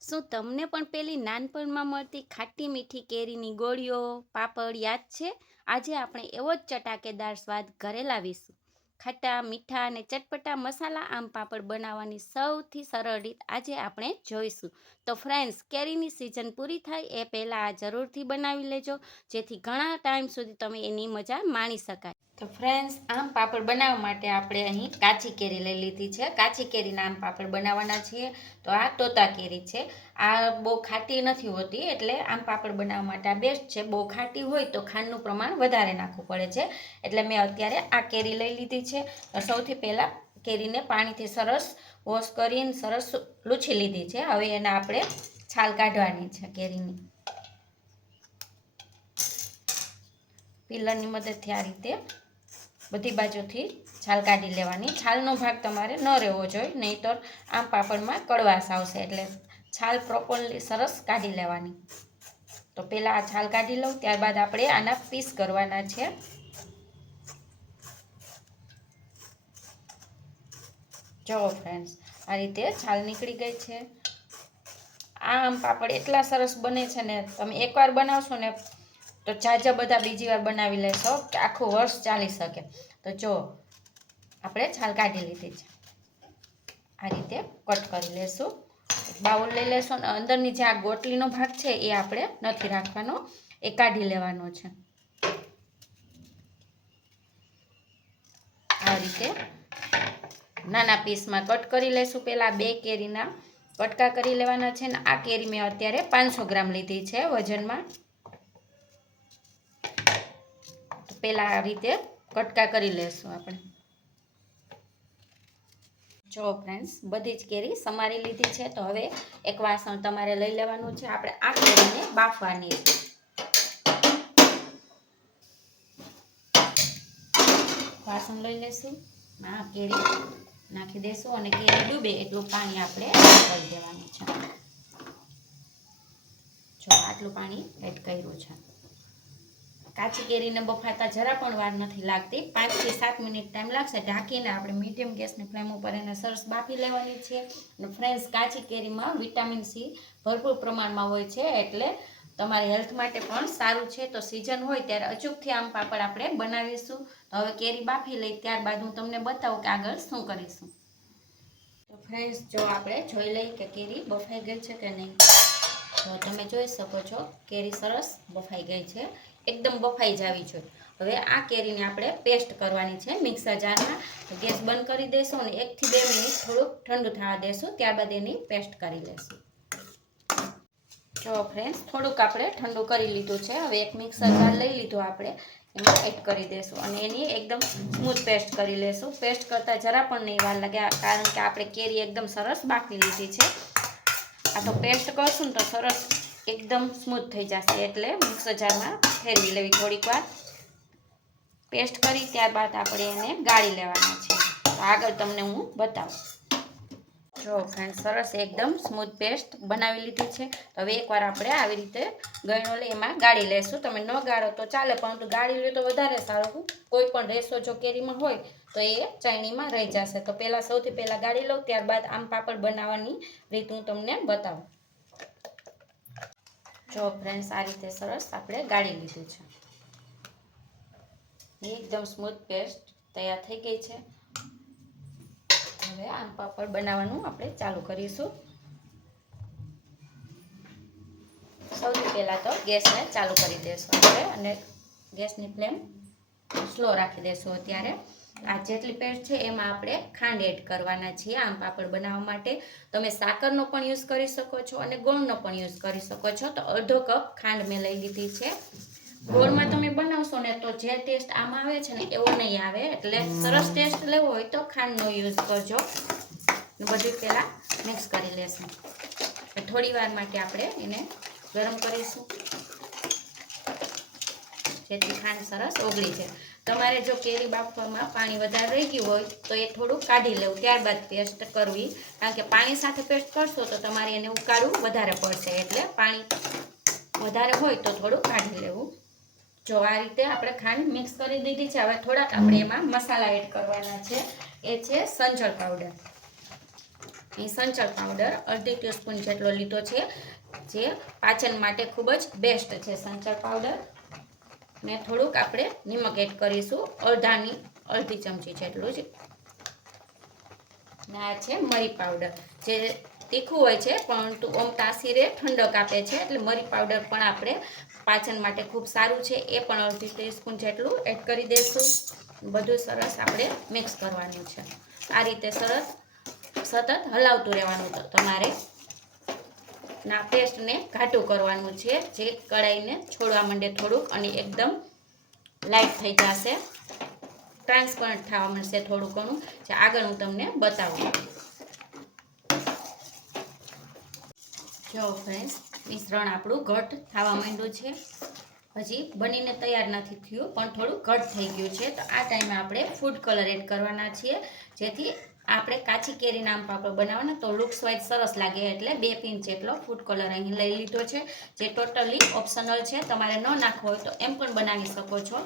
શું તમને પણ પેલી નાનપણમાં મળતી ખાટી મીઠી કેરીની ગોળીઓ પાપડ યાદ છે? આજે આપણે એવો જ ચટાકેદાર સ્વાદ ઘરે લાવીશું. ખાટા મીઠા અને ચટપટા મસાલા આમ પાપડ બનાવવાની સૌથી સરળ રીત આજે આપણે જોઈશું. તો ફ્રેન્ડ્સ, કેરીની સિઝન પૂરી થાય એ પહેલાં આ જરૂરથી બનાવી લેજો, જેથી ઘણા ટાઈમ સુધી તમે એની મજા માણી શકાય. તો ફ્રેન્ડ્સ, આમ પાપડ બનાવવા માટે આપણે અહીં કાચી કેરી લઈ લીધી છે. કાચી કેરીના આમ પાપડ બનાવવાના છીએ. તો આ તોતા કેરી છે. આ બહુ ખાટી નથી હોતી, એટલે આમ પાપડ બનાવવા માટે આ બેસ્ટ છે. બહુ ખાટી હોય તો ખાંડનું પ્રમાણ વધારે નાખવું પડે છે, એટલે મેં અત્યારે આ કેરી લઈ લીધી છે. સૌથી પહેલાં કેરીને પાણીથી સરસ વોશ કરીને સરસ લૂછી લીધી છે. હવે એને આપણે છાલ કાઢવાની છે. કેરીની પિલરની મદદથી આ રીતે બધી બાજુથી છાલ કાઢી લેવાની. છાલનો ભાગ તમારે ન રહેવો જોઈએ, નહીંતર આમ પાપડમાં કડવાશ આવશે. એટલે છાલ પ્રોપરલી સરસ કાઢી લેવાની. તો પહેલાં આ છાલ કાઢી લઉં, ત્યારબાદ આપણે આના પીસ કરવાના છે. જો ફ્રેન્ડ્સ, આ રીતે છાલ નીકળી ગઈ છે. આ આમ પાપડ એટલા સરસ બને છે ને, તમે એકવાર બનાવશો ને તો ઝાઝા બધા બીજી વાર બનાવી લેશો કે આખું વર્ષ ચાલી શકે. તો જો આપણે છાલ કાઢી લીધી છે. આ રીતે કટ કરી લેશું. બાઉલ લઈ લેશો અને અંદરની જે આ ગોટલીનો ભાગ છે એ આપણે નથી રાખવાનો, એ કાઢી લેવાનો છે. આ રીતે નાના પીસમાં કટ કરી લેશું. પહેલાં 2 કેરીના કટકા કરી લેવાના છે. ને આ કેરી મેં અત્યારે 500 ગ્રામ લીધી છે વજનમાં. તો પહેલાં આ રીતે કટકા કરી લેશું આપણે. જો ફ્રેન્ડ્સ, બધી જ કેરી સમારી લીધી છે. તો હવે એક વાસણ તમારે લઈ લેવાનું છે. આપણે આ કેરીને બાફવાની છે. વાસણ લઈ લેશું, આ કેરી નાખી દેશું અને કેરી ડૂબે એટલું પાણી આપણે એડ કરી દેવાનું છે. જો આટલું પાણી એડ કર્યું છે. કાચી કેરીને બફાતા જરા પણ વાર નથી લાગતી. 5 થી 7 મિનિટ ટાઈમ લાગશે. ઢાંકીને આપણે મીડિયમ ગેસની ફ્લેમ ઉપર એને સરસ બાફી લેવાની છે. અને ફ્રેન્ડ્સ, કાચી કેરીમાં વિટામિન સી ભરપૂર પ્રમાણમાં હોય છે, એટલે તમારી હેલ્થ માટે પણ સારું છે. તો સિઝન હોય ત્યારે અચૂકથી આમ પાપડ આપણે બનાવીશું. તો હવે કેરી બાફી લઈ, ત્યારબાદ હું તમને બતાવું કે આગળ શું કરીશું. તો ફ્રેન્ડ્સ, જો આપણે જોઈ લઈએ કે કેરી બફાઈ ગઈ છે કે નહીં. તો તમે જોઈ શકો છો, કેરી સરસ બફાઈ ગઈ છે. એકદમ બફાઈ જવી જોઈએ. હવે આ કેરીને આપણે પેસ્ટ કરવાની છે મિક્સર જારમાં. ગેસ બંધ કરી દઈશું અને 1 થી 2 મિનિટ થોડુંક ઠંડુ થવા દઈશું, ત્યારબાદ એની પેસ્ટ કરી લઈશું. જો ફ્રેન્ડ્સ, થોડુંક આપણે ઠંડુ કરી લીધું છે. હવે એક મિક્સર જાર લઈ લીધું આપણે, એમાં એડ કરી દઈશું અને એની એકદમ સ્મૂથ પેસ્ટ કરી લઈશું. પેસ્ટ કરતાં જરા પણ નહીં વાર લાગે, કારણ કે આપણે કેરી એકદમ સરસ બાફી લીધી છે. આ તો પેસ્ટ કરશું ને તો સરસ એકદમ સ્મૂથ થઈ જશે, એટલે મિક્સર જારમાં ફેરવી લેવી થોડીક વાર. પેસ્ટ કરી ત્યારબાદ આપણે એને ગાળી લેવાના છે. તો આગળ તમને હું બતાવું. જો ફ્રેન્ડ, સરસ એકદમ સ્મૂથ પેસ્ટ બનાવી લીધી છે. તો હવે એકવાર આપણે આવી રીતે ગળણો લઈ એમાં ગાળી લેશું. તમે ન ગાળો તો ચાલે, પરંતુ ગાળી લે તો વધારે સારું. કોઈ પણ રેસો જો કેરીમાં હોય તો એ ચાયણીમાં રહી જશે. તો સૌથી પહેલાં ગાળી લઉં, ત્યારબાદ આમ પાપડ બનાવવાની રીત હું તમને બતાવું. જો ફ્રેન્ડ્સ, આ રીતે સરસ આપણે ગાળી લીધું છે. એકદમ સ્મૂથ પેસ્ટ તૈયાર થઈ ગઈ છે. હવે આમ પાપડ બનાવવાનું આપણે ચાલુ કરીશું. સૌથી પહેલાં તો ગેસને ચાલુ કરી દઈશું આપણે અને ગેસની ફ્લેમ સ્લો રાખી દઈશું. અત્યારે આ જેટલી પેસ્ટ છે એમાં આપણે ખાંડ એડ કરવાના છીએ. આમ પાપડ બનાવવા માટે તમે સાકરનો પણ યુઝ કરી શકો છો અને ગોળનો પણ યુઝ કરી શકો છો. તો અડધો કપ ખાંડ મેં લઈ લીધી છે. ગોળમાં તમે બનાવશો ને તો જે ટેસ્ટ આમાં આવે છે ને એવો નહીં આવે, એટલે સરસ ટેસ્ટ લેવો હોય તો ખાંડનો યુઝ કરજો. બધું પહેલાં મિક્સ કરી લેશું. થોડી વાર માટે આપણે એને ગરમ કરીશું, જેથી ખાંડ સરસ ઓગળી જાય. તમારે જો કેરી બાફવામાં પાણી વધારે રહી ગયું હોય તો એ થોડું કાઢી લેવું, ત્યારબાદ પેસ્ટ કરવી. કારણ કે પાણી સાથે પેસ્ટ કરશો તો તમારે એને ઉકાળવું વધારે પડશે, એટલે પાણી વધારે હોય તો થોડું કાઢી લેવું. જો આ રીતે આપણે ખાંડ મિક્સ કરી દીધી છે. હવે થોડાક આપણે એમાં મસાલા એડ કરવાના છે. એ છે સંચળ પાવડર. અહીં સંચળ પાવડર અડધી ટીસ્પૂન જેટલો લીધો છે, જે પાચન માટે ખૂબ જ બેસ્ટ છે સંચળ પાવડર. ને થોડુંક આપણે નિમક એડ કરીશું, અડધી ચમચી જેટલું જ. ને આ છે મરી પાવડર, જે તીખું હોય છે પરંતુ ઓમ તાસીરે ઠંડક આપે છે, એટલે મરી પાવડર પણ આપણે પાચન માટે ખૂબ સારું છે. એ પણ અડધી ટીસ્પૂન જેટલું એડ કરી દઈશું. બધું સરસ આપણે મિક્સ કરવાનું છે. આ રીતે સતત હલાવતું રહેવાનું તમારે. ના પેસ્ટને ઘાટું કરવાનું છે, જે કઢાઈને છોડવા માંડે થોડુંક અને એકદમ લાઇટ થઈ જશે, ટ્રાન્સપરન્ટ થવા મળશે થોડું ઘણું, જે આગળ હું તમને બતાવું. જો ફ્રેન્ડ્સ, મિશ્રણ આપણું ઘટ થવા માંડ્યું છે. હજી બનીને તૈયાર નથી થયું, પણ થોડું ઘટ થઈ ગયું છે. તો આ ટાઈમે આપણે ફૂડ કલર એડ કરવાના છીએ, જેથી આપણે કાચી કેરીના આમ પાપડ બનાવવાના તો લુક્સ વાઇઝ સરસ લાગે. એટલે 2 પિંચ જેટલો ફૂડ કલર અહીં લઈ લીધો છે, જે ટોટલી ઓપ્શનલ છે. તમારે ન નાખવો હોય તો એમ પણ બનાવી શકો છો.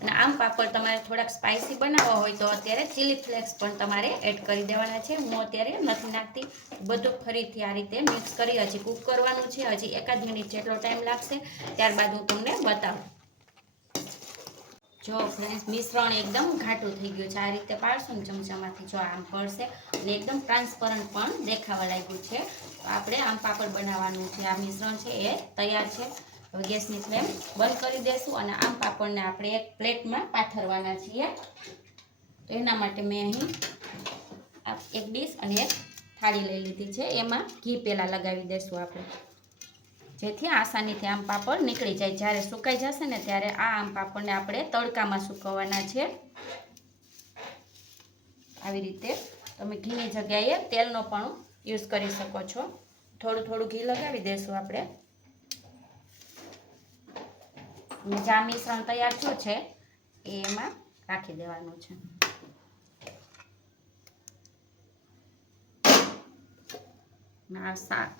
અને આમ પાપડ તમારે થોડાક સ્પાઇસી બનાવવા હોય તો અત્યારે ચીલી ફ્લેક્સ પણ તમારે એડ કરી દેવાના છે. હું અત્યારે નથી નાખતી. બધું ફરીથી આ રીતે મિક્સ કરી હજી કૂક કરવાનું છે. હજી 1 મિનિટ જેટલો ટાઈમ લાગશે, ત્યારબાદ હું તમને બતાવું. જો ફ્રેન્ડ્સ, મિશ્રણ એકદમ ઘાટું થઈ ગયું છે. આ રીતે પાડશો ને ચમચામાંથી, જો આમ પડશે અને એકદમ ટ્રાન્સપરન્ટ પણ દેખાવા લાગ્યું છે. તો આપણે આમ પાપડ બનાવવાનું છે. આ મિશ્રણ છે એ તૈયાર છે. હવે ગેસની ફ્લેમ બંધ કરી દઈશું અને આમ પાપડને આપણે એક પ્લેટમાં પાથરવાના છીએ. તો એના માટે મેં અહીં એક ડીશ અને એક થાળી લઈ લીધી છે. એમાં ઘી પહેલાં લગાવી દઈશું આપણે, જેથી આસાનીથી આમ પાપડ નીકળી જાય. જ્યારે સુકાઈ જશે ને ત્યારે આ આમ પાપડને આપણે તડકામાં સૂકવવાના છે. આવી રીતે તમે ઘીની જગ્યાએ તેલનો પણ યુઝ કરી શકો છો. થોડું થોડું ઘી લગાવી દઈશું આપણે. જે આ મિશ્રણ તૈયાર થયું છે એ એમાં રાખી દેવાનું છે.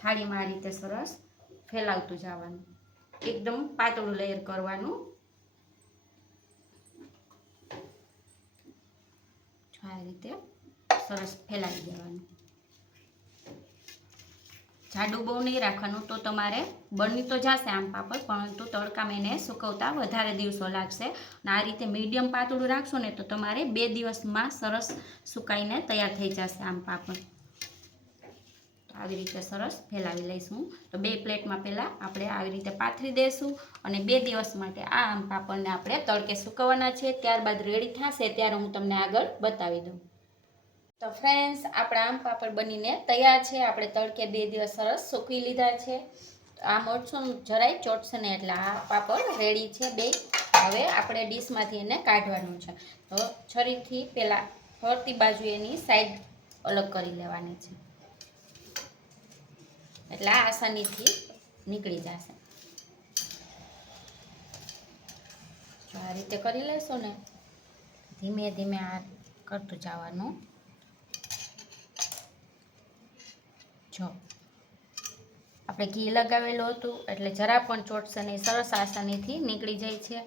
થાળીમાં આ રીતે સરસ ફેલાવતું જવાનું, એકદમ પાતળું લેયર કરવાનું. આ રીતે સરસ ફેલાવી દેવાનું. જાડું બહુ નહીં રાખવાનું, તો તમારે બની તો જશે આમ પાપડ, પરંતુ તડકામાં એને સુકવતા વધારે દિવસો લાગશે. અને આ રીતે મીડિયમ પાતળું રાખશો ને તો તમારે 2 દિવસમાં સરસ સુકાઈને તૈયાર થઈ જશે આમ પાપડ. આવી રીતે સરસ ફેલાવી લઈશું. તો 2 પ્લેટમાં પહેલાં આપણે આવી રીતે પાથરી દઈશું અને 2 દિવસ માટે આ આમ પાપડને આપણે તડકે સૂકવવાના છે. ત્યારબાદ રેડી થશે ત્યારે હું તમને આગળ બતાવી દઉં. તો ફ્રેન્ડ્સ, આપણા આમ પાપડ બનીને તૈયાર છે. આપણે તડકે 2 દિવસ સરસ સૂકવી લીધા છે. આ મરચું જરાય ચોટશે ને એટલે આ પાપડ રેડી છે 2. હવે આપણે ડીશમાંથી એને કાઢવાનું છે. તો છરીથી પહેલાં ફરતી બાજુ એની સાઈડ અલગ કરી લેવાની છે, એટલે આ આસાનીથી નીકળી જશે. જો આ રીતે કરી લેશો ને, ધીમે ધીમે આ કરતું જવાનું. જો આપણે ઘી લગાવેલું હતું એટલે જરા પણ ચોટશે નહીં, સરસ આસાનીથી નીકળી જાય છે.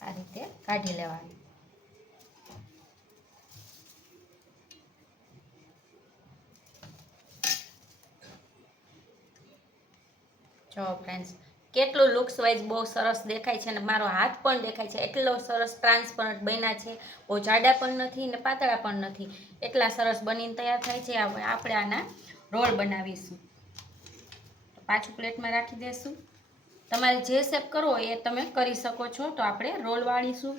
આ રીતે કાઢી લેવાનું. જો ફ્રેન્ડ્સ, કેટલું લુક્સ વાઇઝ બહુ સરસ દેખાય છે અને મારો હાથ પણ દેખાય છે. એટલો સરસ ટ્રાન્સપરન્ટ બન્યા છે. બહુ જાડા પણ નથી ને પાતળા પણ નથી, એટલા સરસ બનીને તૈયાર થાય છે. આપણે આના રોલ બનાવીશું. તો પાછું પ્લેટમાં રાખી દઈશું. તમારે જે શેપ કરવો હોય એ તમે કરી શકો છો. તો આપણે રોલ વાળીશું,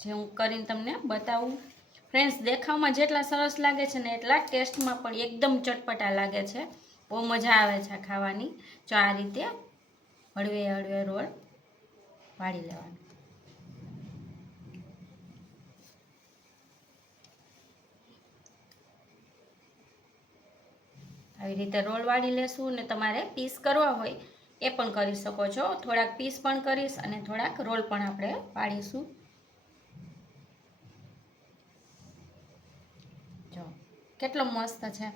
જે હું કરીને તમને બતાવું. ફ્રેન્ડ્સ, દેખાવમાં જેટલા સરસ લાગે છે ને એટલા ટેસ્ટમાં પણ એકદમ ચટપટા લાગે છે. બહુ મજા આવે છે ખાવાની. જો આ રીતે હળવે હળવે રોલ વાળી લેવાનું. આવી રીતે રોલ વાળી લેશું. ને તમારે પીસ કરવા હોય એ પણ કરી શકો છો. થોડાક પીસ પણ કરીશ અને થોડાક રોલ પણ આપણે વાળીશું. જો કેટલો મસ્ત છે.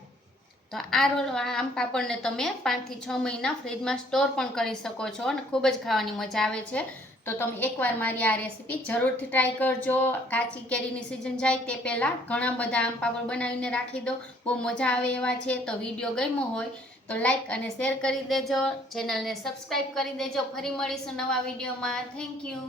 તો આ રોલ આમ પાપડને તમે 5 થી 6 મહિના ફ્રીજમાં સ્ટોર પણ કરી શકો છો અને ખૂબ જ ખાવાની મજા આવે છે. તો તમે એકવાર મારી આ રેસીપી જરૂરથી ટ્રાય કરજો. કાચી કેરીની સિઝન જાય તે પહેલાં ઘણા બધા આમ પાપડ બનાવીને રાખી દો, બહુ મજા આવે એવા છે. તો વિડીયો ગમ્યો હોય તો લાઈક અને શેર કરી દેજો, ચેનલને સબસ્ક્રાઈબ કરી દેજો. ફરી મળીશું નવા વિડીયોમાં. Thank you.